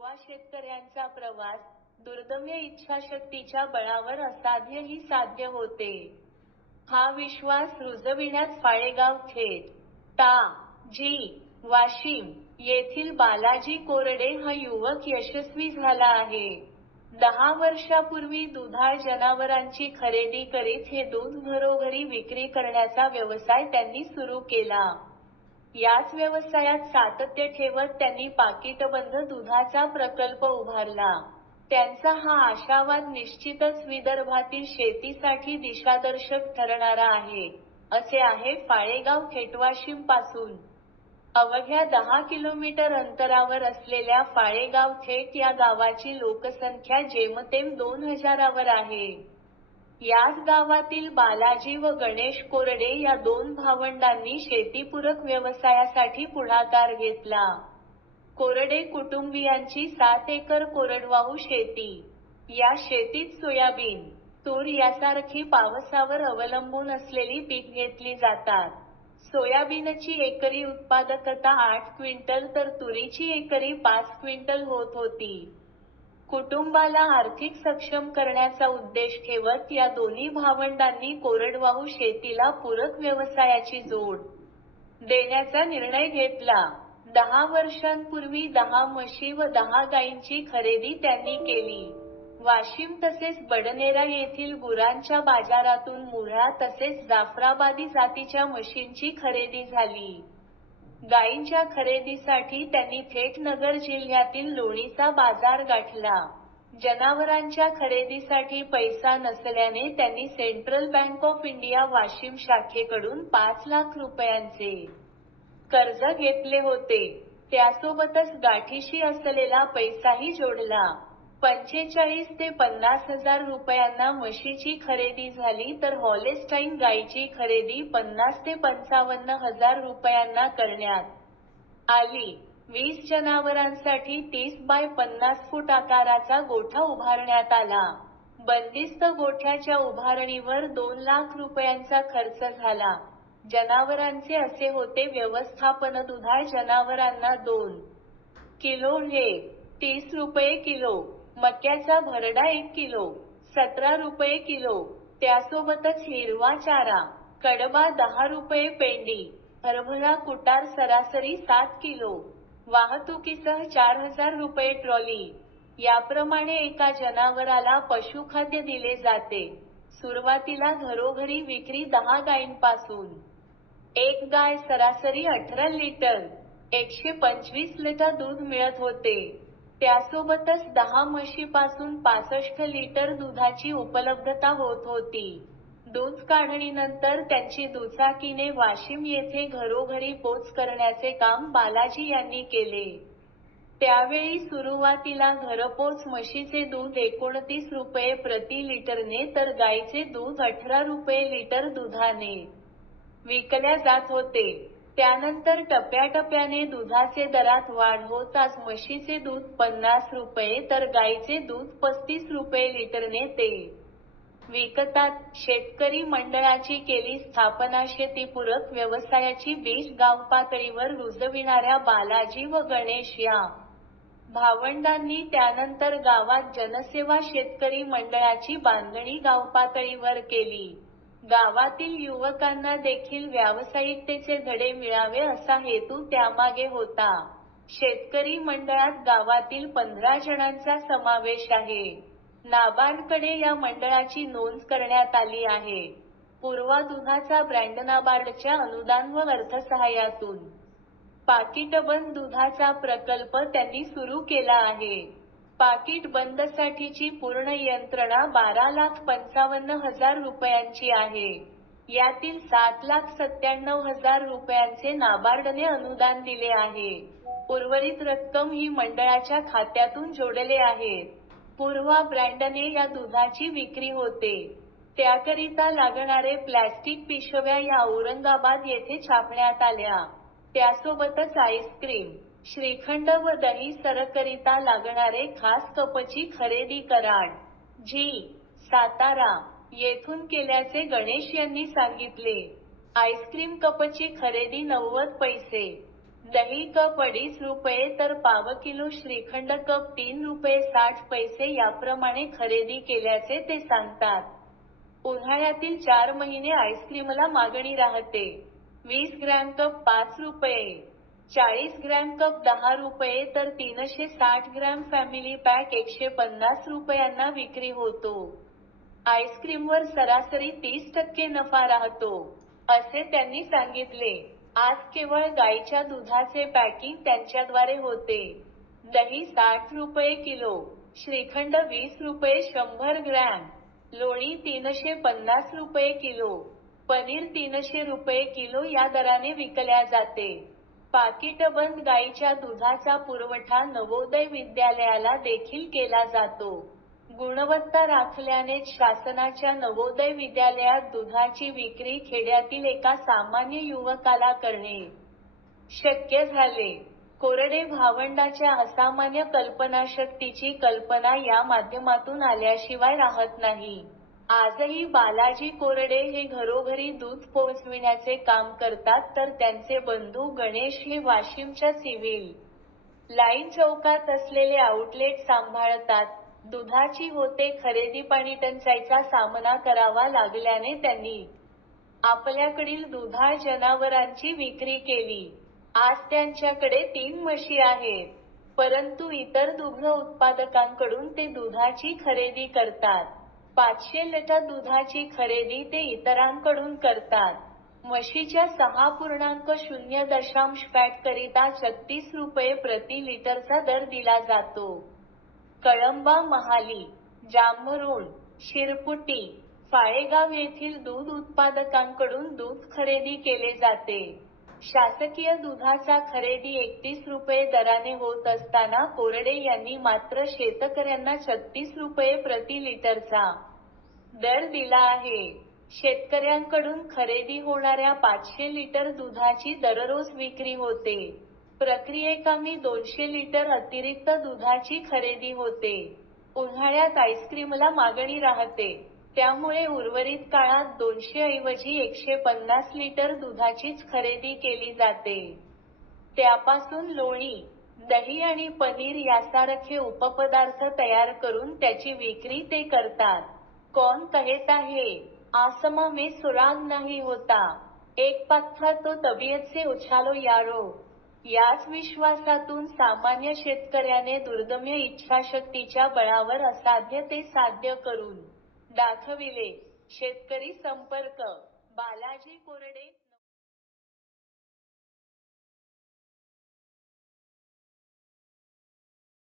युवा शेतकऱ्यांचा प्रवास, दुर्दम्य इच्छाशक्तीच्या बळावर असाध्यही साध्य होते. हा विश्वास रुजविण्यात फाळेगाव थेट ता. जी. वाशीम येथील बालाजी कोरडे हा युवक यशस्वी झाला आहे. 10 वर्षापूर्वी दुधाळ जनावरांची खरेदी करीत हे दूध घरोघरी विक्री करण्याचा व्यवसाय त्यांनी सुरू केला. याच व्यवसायात सातत्य ठेवत त्यांनी पाकिटबंद दुधाचा प्रकल्प उभारला. त्यांचा हा आशावाद निश्चितच विदर्भातील शेतीसाठी दिशादर्शक ठरणारा आहे, असे आहे फाळेगाव थेटवाशीम पासून अवघ्या 10 किलोमीटर अंतरावर असलेल्या फाळेगाव थेट या गावाची लोकसंख्या जेमतेम 2000 आहे. याच गावातील बालाजी व गणेश कोरडे या दोन भावंडांनी शेतीपूरक व्यवसायासाठी पुढाकार घेतला. कोरडे कुटुंबियांची 7 एकर कोरडवाहू शेती. या शेतीत सोयाबीन, तूर यासारखी पावसावर अवलंबून असलेली पीक घेतली जातात. सोयाबीनची एकरी उत्पादकता 8 क्विंटल तर तुरीची एकरी 5 क्विंटल होत होती. कुटुंबाला आर्थिक सक्षम करण्याचा उद्देश ठेवत या दोन्ही भावंडांनी कोरडवाहू शेतीला पूरक व्यवसायाची जोड देण्याचा निर्णय घेतला. 10 वर्षांपूर्वी 10 म्हशी व 10 गायींची खरेदी त्यांनी केली. वाशीम तसेच बडनेरा येथील गुरांच्या बाजारातून मुर्हा तसेच जाफराबादी जातीच्या म्हशींची खरेदी झाली. गायींच्या खरेदीसाठी त्यांनी थेट नगर जिल्ह्यातील लोणीचा बाजार गाठला. जनावरांच्या खरेदीसाठी पैसा नसल्याने त्यांनी central bank of India Washim शाखेकडून 5 लाख रुपयांचे कर्ज घेतले होते. त्यासोबतच गाठीशी असलेला पैसाही जोडला. 45 ते 50 हजार रुपयांना म्हशीची खरेदी झाली तर हॉलेस्टाईन गायीची खरेदी 50 ते 55 हजार रुपयांना करण्यात आली. 20 जनावरांसाठी 30 बाय 50 फूट आकाराचा गोठा उभारण्यात आला. बंदिस्त गोठ्याच्या उभारणीवर 2 लाख रुपयांचा खर्च झाला. जनावरांचे असे होते व्यवस्थापन दुधाळ जनावरांना 2 किलो हे 30 रुपये किलो, मक्याचा भरडा 1 किलो, 17 रुपये किलो, त्यासोबतच हिरवा चारा, कडबा 10 रुपये पेंडी, हरभरा कुटार सरासरी 7 किलो, वाहतुकीसह 4000 रुपये ट्रॉली. याप्रमाणे एका जनावराला पशुखाद्य दिले जाते. सुरुवातीला घरोघरी विक्री 10 गायींपासून. एक गाय सरासरी 18 लिटर, 125 लिटर दूध मिळत होते. त्यासोबतच 10 म्हशीपासून 65 लिटर दुधाची उपलब्धता होत होती. दूध काढणीनंतर त्यांची दुचाकीने वाशीम येथे घरोघरी पोच करण्याचे काम बालाजी यांनी केले. त्यावेळी सुरुवातीला घरपोच म्हशीचे दूध 29 रुपये प्रति लिटरने तर गाईचे दूध 18 रुपये लिटर दुधाने विकल्या जात होते. त्यानंतर टप्प्याटप्प्याने दुधाचे दरात वाढ होत आज म्हशीचे दूध 50 रुपये तर गाईचे दूध 35 रुपये लिटरने ते विकतात. शेतकरी मंडळाची केली स्थापना. शेतीपूरक व्यवसायाची बीज गावपातळीवर रुजविणाऱ्या बालाजी व गणेश या भावंडांनी त्यानंतर गावात जनसेवा शेतकरी मंडळाची बांधणी गावपातळीवर केली. गावातील युवकांना देखील व्यावसायिकतेचे धडे मिळावे असा हेतू त्यामागे होता. शेतकरी मंडळात गावातील 15 जणांचा समावेश आहे. नाबार्डकडे या मंडळाची नोंद करण्यात आली आहे. पूर्वा दुधाचा ब्रँड नाबार्डच्या अनुदान व अर्थसहाय्यातून पाकिटबंद दुधाचा प्रकल्प त्यांनी सुरू केला आहे. पाकिट बंदसाठीची पूर्ण यंत्रणा 12,55,000 रुपयांची आहे. यातील 7,97,000 रुपयांचे नाबार्डने अनुदान दिले आहे. उर्वरित रक्कम ही मंडळाच्या खात्यातून जोडले आहेत. पूर्वा ब्रँडने या दुधाची विक्री होते. त्याकरिता लागणारे प्लॅस्टिक पिशव्या या औरंगाबाद येथे छापण्यात आल्या. त्यासोबतच आईस्क्रीम, श्रीखंड व दही सरकरिता लागणारे खास कपची खरेदी कराड, जी. सातारा येथून केल्याचे गणेश यांनी सांगितले. आईस्क्रीम कपची खरेदी 90 पैसे, दही कप 2.5 रुपये तर पाव किलो श्रीखंड कप 3 रुपये 60 पैसे याप्रमाणे खरेदी केल्याचे ते सांगतात. उन्हाळ्यातील 4 महिने आईस्क्रीमला मागणी राहते. 20 ग्रॅम कप 5 रुपये, 40 ग्रॅम कप 10 रुपये तर 360 ग्रॅम फॅमिली पॅक 150 रुपयांना विक्री होतो. आईस्क्रीमवर सरासरी 30% नफा राहतो, असे त्यांनी सांगितले. आज केवळ गाईच्या दुधाचे पॅकिंग त्यांच्याद्वारे होते. दही 60 रुपये किलो, श्रीखंड 20 रुपये 100 ग्रॅम, लोणी 350 रुपये किलो, पनीर 300 रुपये किलो या दराने विकल्या जाते. पाकिटबंद गाईच्या दुधाचा पुरवठा नवोदय विद्यालयाला देखील केला जातो. गुणवत्ता राखल्यानेच शासनाच्या नवोदय विद्यालयात दुधाची विक्री खेड्यातील एका सामान्य युवकाला करणे शक्य झाले. कोरडे भावंडाच्या असामान्य कल्पनाशक्तीची कल्पना या माध्यमातून आल्याशिवाय राहत नाही. आजही बालाजी कोरडे हे घरोघरी दूध पोहोचविण्याचे काम करतात तर त्यांचे बंधू गणेश हे वाशिमच्या सिव्हिल लाईन चौकात असलेले आउटलेट सांभाळतात. दुधाची होते खरेदी. पाणीटंचाईचा सामना करावा लागल्याने त्यांनी आपल्याकडील दुधाळ जनावरांची विक्री केली. आज त्यांच्याकडे 3 म्हशी आहेत. परंतु इतर दुग्ध उत्पादकांकडून ते दुधाची खरेदी करतात. 500 लिटर दुधाची खरेदी ते इतरांकडून करतात. म्हशीच्या 6.0 फॅट करिता 36 रुपये प्रति लिटरचा दर दिला जातो. कळंबा, महाली, जांभरुण, शिरपुटी, फाळेगाव येथील दूध उत्पादकांकडून दूध खरेदी केले जाते. शासकीय दुधाचा खरेदी 31 रुपये दराने होत असताना कोरडे यांनी मात्र शेतकऱ्यांना 36 रुपये प्रति लिटरचा दर दिला आहे. शेतकऱ्यांकडून खरेदी होणाऱ्या 500 लिटर दुधाची दररोज विक्री होते. प्रक्रियेकामी 200 लिटर अतिरिक्त दुधाची खरेदी होते. उन्हाळ्यात आईस्क्रीमला मागणी राहते, त्यामुळे उर्वरित काळात 200 ऐवजी 150 लिटर दुधाचीच खरेदी केली जाते. त्यापासून लोणी, दही आणि पनीर यासारखे उपपदार्थ तयार करून त्याची विक्री ते करतात. कौन कहता है आसमां में सुराग नहीं होता, एक पत्थर तो तबीयत से उछालो यारो. याच विश्वासातून सामान्य शेतकऱ्याने दुर्दम्य इच्छाशक्तीच्या बळावर असाध्य ते साध्य करून दाखविले. शेतकरी संपर्क, बालाजी कोरडे.